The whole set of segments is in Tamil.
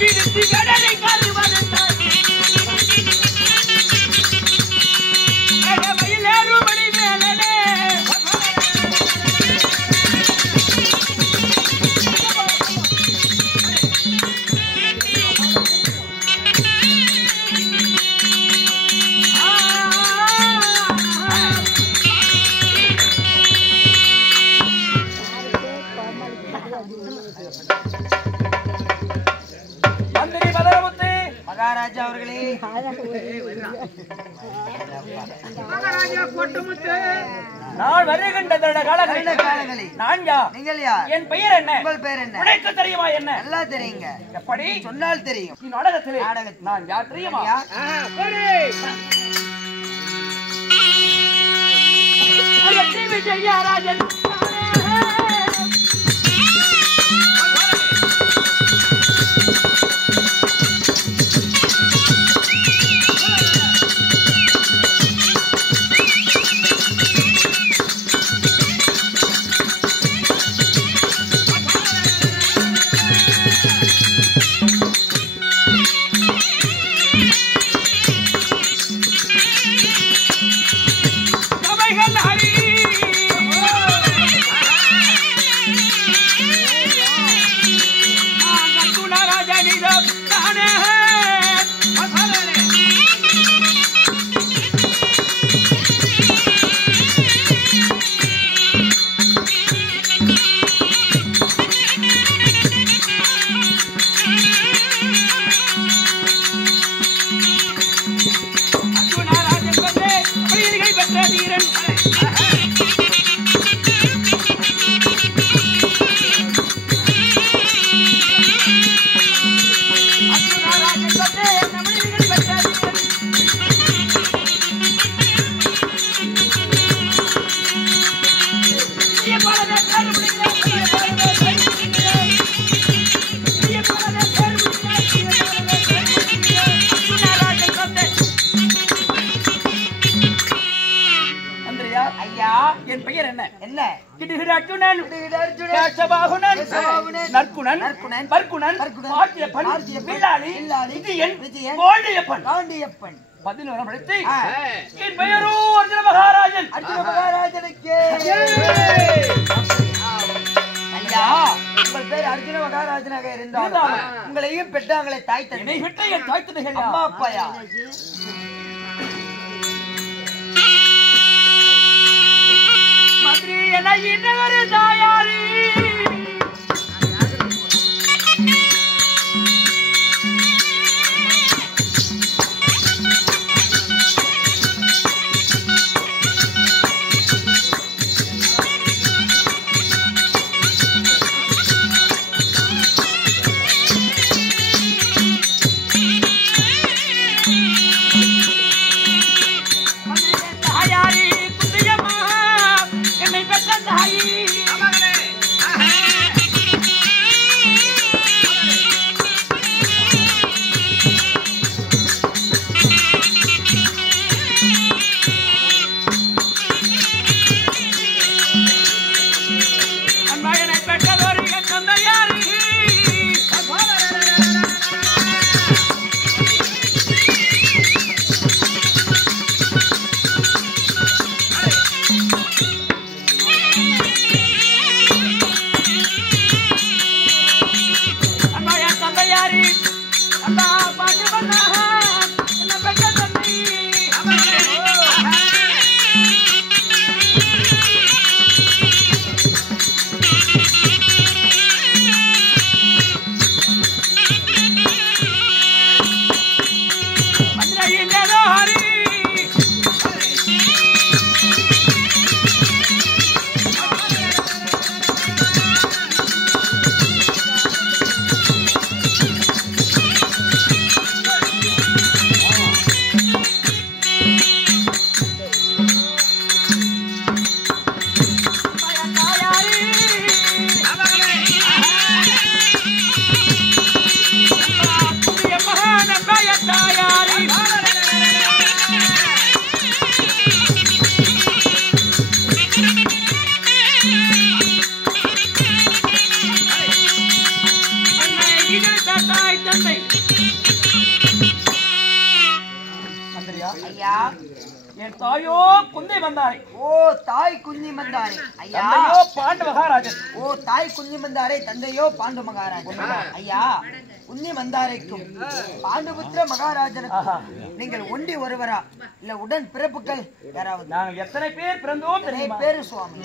பிடித்து கடலை கருவறுத்தார் மயிலேறுபடி மேலே மந்திரி மலரமுத்து மகாராஜா அவர்களே, மகாராஜா கொட்டமுத்து, நான் வருகின்ற காலங்களில் நான் யார், நீங்கள் யார், என் பெயர் என்ன, உங்கள் பெயர் என்ன, உனக்கு தெரியுமா என்ன? நல்லா தெரியுங்க. எப்படி சொன்னால் தெரியும். நாடகத்திலே நான் யார் தெரியுமா? விஜயராஜன் என் பெயர் என்ன? என்ன? கிடுகிடார்ஜுனன், காஷபாகுனன், நற்குணன், பர்குணன், ஆர்த்தியப்பன், வில்லாளி, விஜயன், கோண்டியப்பன், 11 படித்து என் பெயரோ அர்ஜுன மகாராஜன். அர்ஜுன மகாராஜனுக்கு ஐயா, உங்கள் பேர் அர்ஜுன மகாராஜனாக இருந்தால் உங்களையும் பெற்றாங்களே தாய் தந்தை, என்னை விட்டு என் தாய் தந்தைகள் அம்மா அப்பாயா? மந்திரி என இன்னொரு தாயாரி ஐயா என் தாயோ குந்தி வந்தாரே. ஓ தாய் குந்தி வந்தாரே ஐயா. பாண்டு மகாராஜன். ஓ தாய் குந்தி வந்தாரே தந்தையோ பாண்டு மகாராஜன். ஐயா குந்தி வந்தாரைக்கும் பாண்டுபுத்திர மகாராஜனுக்கும் நீங்கள் ஒண்டி ஒருவரா இல்ல உடன் பிறப்புகள் யாராவது? நாங்கள் எத்தனை பேர் பிறந்தோம் தெரியுமா? பேரு சுவாமி.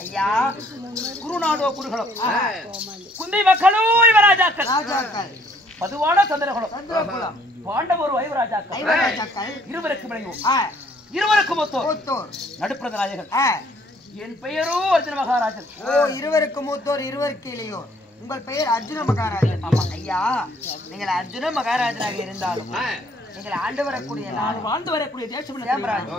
ஐயா குருநாடோ குருகளும் குந்தை மக்களும் யுவராஜாக்கள் பதுவான சந்திரகுலம் பாண்டவர் ஐவராஜாக்கள் இருவருக்கு விளையும் இருவருக்கு மூத்தோர் நடுப்பிரத நாயகன். என் பெயரோ அர்ஜுன மகாராஜன். ஓ இருவருக்கு மூத்தோர் இருவருக்கு இளையோர். உங்கள் பெயர் அர்ஜுன மகாராஜன். ஆமா ஐயா, நீங்கள் அர்ஜுன மகாராஜனாக இருந்தாலும் நீங்கள் ஆண்டு வரக்கூடிய நான் வாழ்ந்து வரக்கூடிய தேசம் சேமராஜ்.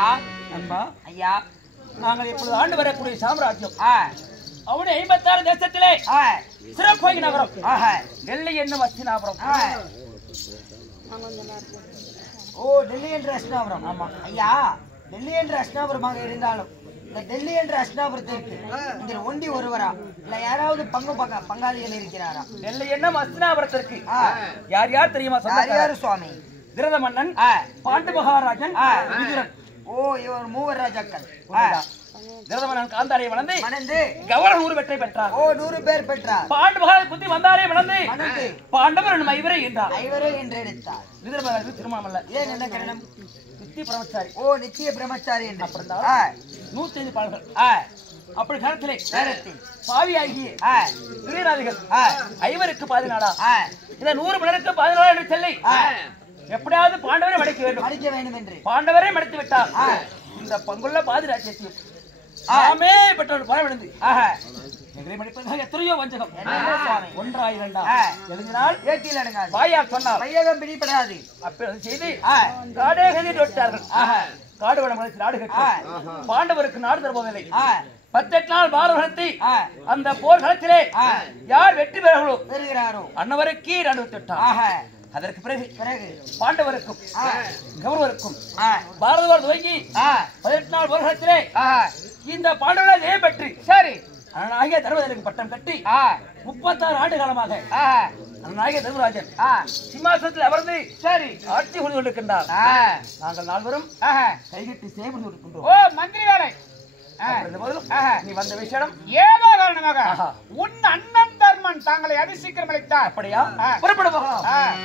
ஐயா நண்பா ஐயா நாங்கள் இப்பொழுது ஆண்டு வரக்கூடிய சாம்ராஜ்யம் அவனு 56 தேசத்திலே சிறப்பாக நகரம் டெல்லி என்னும் அஸ்தினாபுரம். ஓ டெல்லி என்ற அஸ்தினாபுரம். ஆமா ஐயா டெல்லி என்ற அஸ்தினாபுரமாக இருந்தாலும் இந்த டெல்லி என்ற அஸ்தினாபுரத்திற்கு இதில் ஒண்டி ஒருவரா இல்ல யாராவது பங்காளிகள் இருக்கிறாரா? டெல்லி என்னும் அஸ்தினாபுரத்திற்கு யார் யார் தெரியுமா? யார் சுவாமி? திருத மன்னன், பாண்டு மகாராஜன், விதுரன். ஓ இவர் மூவர் ராஜாக்கள். திருதமன்னன் காந்தாரை வளர்ந்து கவர்னர் 100 வெற்றி பெற்றார். ஓ 100 பேர் பெற்றார். பாண்டு மகாராஜ் புத்தி வந்தாரே வளர்ந்து பாண்டவர் என்னும் ஐவரை என்றார். ஐவரை என்று எடுத்தார். விதுர மகாராஜ் திருமணம் அல்ல. ஏன் என்ன காரணம்? நித்திய பிரம்மச்சாரி. ஓ நித்திய பிரம்மச்சாரி என்று. அப்படிதான் 105 பாடல்கள். அப்படி நேரத்திலே பாவியாகிய திரீராதிகள் ஐவருக்கு 14 இந்த 100 பேருக்கு 14 என்று சொல்லி எப்படியாவது பாண்டவரை மடிக்க வேண்டும் என்று பாண்டவரை மடித்து விட்டார். இந்த பங்குள்ள பாதிராஜ்யத்தையும் நாமே பெற்றோர் பரவிழுந்து எங்களை மடிப்பதாக எத்தனையோ வஞ்சகம். ஒன்றாய் இரண்டா எழுதினால் ஏட்டில் அடங்காது, வாயால் சொன்னால் மையகம் பிடிபடாது. அப்படி செய்து காடேகதி தொட்டார்கள். காடு வளம் வளர்ச்சி நாடு கட்டி பாண்டவருக்கு நாடு தருவதில்லை. 18 நாள் பாரதத்தை அந்த போர் களத்திலே யார் வெற்றி பெறுகிறாரோ அன்னவருக்கு நாடு தொட்டார். அதற்கு பிறகு பாண்டவருக்கும் கௌரவருக்கும் பாரதவர் துவங்கி 18 நாள் போர்க்களத்திலே இந்த பாண்டவரால் ஏன் பெற்று சரி அண்ணனாகிய தர்மராஜனுக்கு பட்டம் கட்டி 36 ஆண்டு காலமாக அண்ணனாகிய தர்மராஜன் சிம்மாசனத்தில் அமர்ந்து சரி ஆட்சி கொண்டு கொண்டிருக்கின்றார். நாங்கள் நால்வரும் கைகட்டி சேவை கொடுக்கின்றோம். ஓ மந்திரி வேலை நீ வந்த விஷயம் ஏதோ காரணமாக உன் அண்ணன் தர்மன் தாங்களை அதிசீக்கிரம் அளித்தார். அப்படியா? புறப்பட போகலாம்.